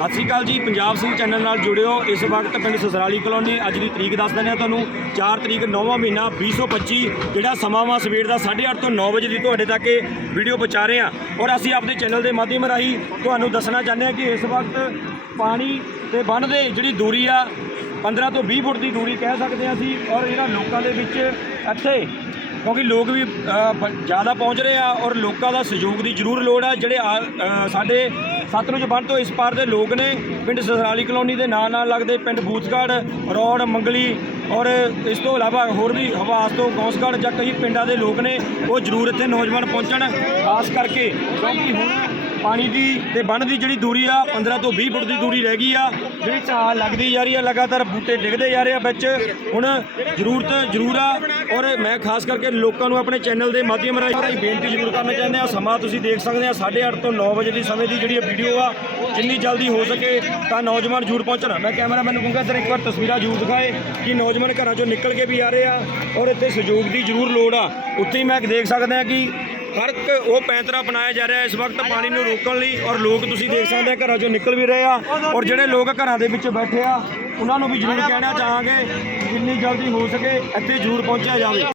ਸਤਿ ਸ਼੍ਰੀ ਅਕਾਲ ਜੀ, ਪੰਜਾਬ ਸਿੰਘ ਚੈਨਲ ਨਾਲ ਜੁੜਿਓ। ਇਸ ਵਕਤ ਪਿੰਡ ਸਸਰਾਲੀ ਕਲੋਨੀ, ਅੱਜ ਦੀ ਤਰੀਕ ਦੱਸ ਦਿੰਦੇ ਹਾਂ ਤੁਹਾਨੂੰ। 4 ਤਰੀਕ 9ਵਾਂ ਮਹੀਨਾ 2025 ਜਿਹੜਾ ਸਮਾਂ ਵਾ ਸਵੇਰ ਦਾ 8:30 ਤੋਂ 9 ਵਜੇ ਦੀ ਤੁਹਾਡੇ ਤੱਕ ਇਹ ਵੀਡੀਓ ਪਹੁੰਚਾ ਰਹੇ ਹਾਂ। ਔਰ ਅਸੀਂ ਆਪਣੇ ਚੈਨਲ ਦੇ ਮਾਧਿਅਮ ਰਾਹੀਂ ਤੁਹਾਨੂੰ ਦੱਸਣਾ ਚਾਹੁੰਦੇ ਹਾਂ ਕਿ ਇਸ ਵਕਤ ਪਾਣੀ ਤੇ ਬੰਨ ਦੇ ਜਿਹੜੀ ਦੂਰੀ ਆ 15 ਤੋਂ 20 ਫੁੱਟ ਦੀ ਦੂਰੀ ਕਹਿ ਸਕਦੇ ਹਾਂ ਅਸੀਂ, ਔਰ ਇਹਨਾਂ ਲੋਕਾਂ ਦੇ ਵਿੱਚ ਇੱਥੇ ਕਿਉਂਕਿ ਲੋਕ ਵੀ ਜ਼ਿਆਦਾ ਪਹੁੰਚ ਰਹੇ ਆ ਔਰ ਲੋਕਾਂ ਦਾ ਸਹਿਯੋਗ ਦੀ ਜ਼ਰੂਰ ਲੋੜ ਆ। ਜਿਹੜੇ ਆ- ਸਾਡੇ ਸਤਲੁਜ ਬੰਨ੍ਹ ਤੋਂ ਇਸ ਪਾਰ ਦੇ ਲੋਕ ਨੇ, ਪਿੰਡ ਸਸਰਾਲੀ ਕਲੋਨੀ ਦੇ ਨਾਂ ਨਾਲ ਲੱਗਦੇ ਪਿੰਡ ਬੂਥਗੜ੍ਹ, ਰੌੜ, ਮੰਗਲੀ ਔਰ ਇਸ ਤੋਂ ਇਲਾਵਾ ਹੋਰ ਵੀ ਹਵਾਸ ਤੋਂ ਗੌਂਸਗੜ੍ਹ ਜਾਂ ਕਈ ਪਿੰਡਾਂ ਦੇ ਲੋਕ ਨੇ, ਉਹ ਜ਼ਰੂਰ ਇੱਥੇ ਨੌਜਵਾਨ ਪਹੁੰਚਣ। ਖਾਸ ਕਰਕੇ ਕਿਉਂਕਿ ਹੁਣ ਪਾਣੀ ਦੀ ਤੇ ਬੰਨ ਦੀ ਜਿਹੜੀ ਦੂਰੀ ਆ 15 ਤੋਂ 20 ਫੁੱਟ ਦੀ ਦੂਰੀ ਰਹਿ ਗਈ ਆ, ਜਿਹੜੀ ਝਾਲ ਲੱਗਦੀ ਜਾ ਰਹੀ ਆ, ਲਗਾਤਾਰ ਬੂਟੇ ਡਿੱਗਦੇ ਜਾ ਰਹੇ ਆ ਵਿੱਚ। ਹੁਣ ਜ਼ਰੂਰਤ ਜ਼ਰੂਰ ਆ ਔਰ ਮੈਂ ਖਾਸ ਕਰਕੇ ਲੋਕਾਂ ਨੂੰ ਆਪਣੇ ਚੈਨਲ ਦੇ ਮਾਧਿਅਮ ਰਾਹੀਂ ਬੇਨਤੀ ਜ਼ਰੂਰ ਕਰਨਾ ਚਾਹੁੰਦੇ ਆ। ਸਮਾਂ ਤੁਸੀਂ ਦੇਖ ਸਕਦੇ ਆ 8:30 ਤੋਂ 9 ਵਜੇ ਦੀ ਸਮੇਂ ਦੀ ਜਿਹੜੀ ਇਹ ਵੀਡੀਓ ਆ, ਜਿੰਨੀ ਜਲਦੀ ਹੋ ਸਕੇ ਤਾਂ ਨੌਜਵਾਨ ਜ਼ਰੂਰ ਪਹੁੰਚਣਾ। ਮੈਂ ਕੈਮਰਾਮੈਨ ਨੂੰ ਕਹੂੰਗਾ, ਇੱਧਰ ਇੱਕ ਵਾਰ ਤਸਵੀਰਾਂ ਜ਼ਰੂਰ ਦਿਖਾਏ ਕਿ ਨੌਜਵਾਨ ਘਰਾਂ ਚੋਂ ਨਿਕਲ ਕੇ ਵੀ ਆ ਰਹੇ ਆ ਔਰ ਇੱਥੇ ਸਹਿਯੋਗ ਦੀ ਜ਼ਰੂਰ ਲੋੜ ਆ। ਉੱਥੇ ਹੀ ਮੈਂ ਦੇਖ ਸਕਦਾ ਕਿ ਹਰ ਇੱਕ ਉਹ ਪੈਂਤਰਾ ਬਣਾਇਆ ਜਾ ਰਿਹਾ ਇਸ ਵਕਤ ਪਾਣੀ ਨੂੰ ਰੋਕਣ ਲਈ ਔਰ ਲੋਕ ਤੁਸੀਂ ਦੇਖ ਸਕਦੇ ਆ ਘਰਾਂ ਚੋਂ ਨਿਕਲ ਵੀ ਰਹੇ ਆ ਔਰ ਜਿਹੜੇ ਲੋਕ ਘਰਾਂ ਦੇ ਵਿੱਚ ਬੈਠੇ ਆ, ਉਹਨਾਂ ਨੂੰ ਵੀ ਜ਼ਰੂਰ ਕਹਿਣਾ ਚਾਹਾਂਗੇ ਜਿੰਨੀ ਜਲਦੀ ਹੋ ਸਕੇ ਇੱਥੇ ਜ਼ਰੂਰ ਪਹੁੰਚਿਆ ਜਾਵੇ।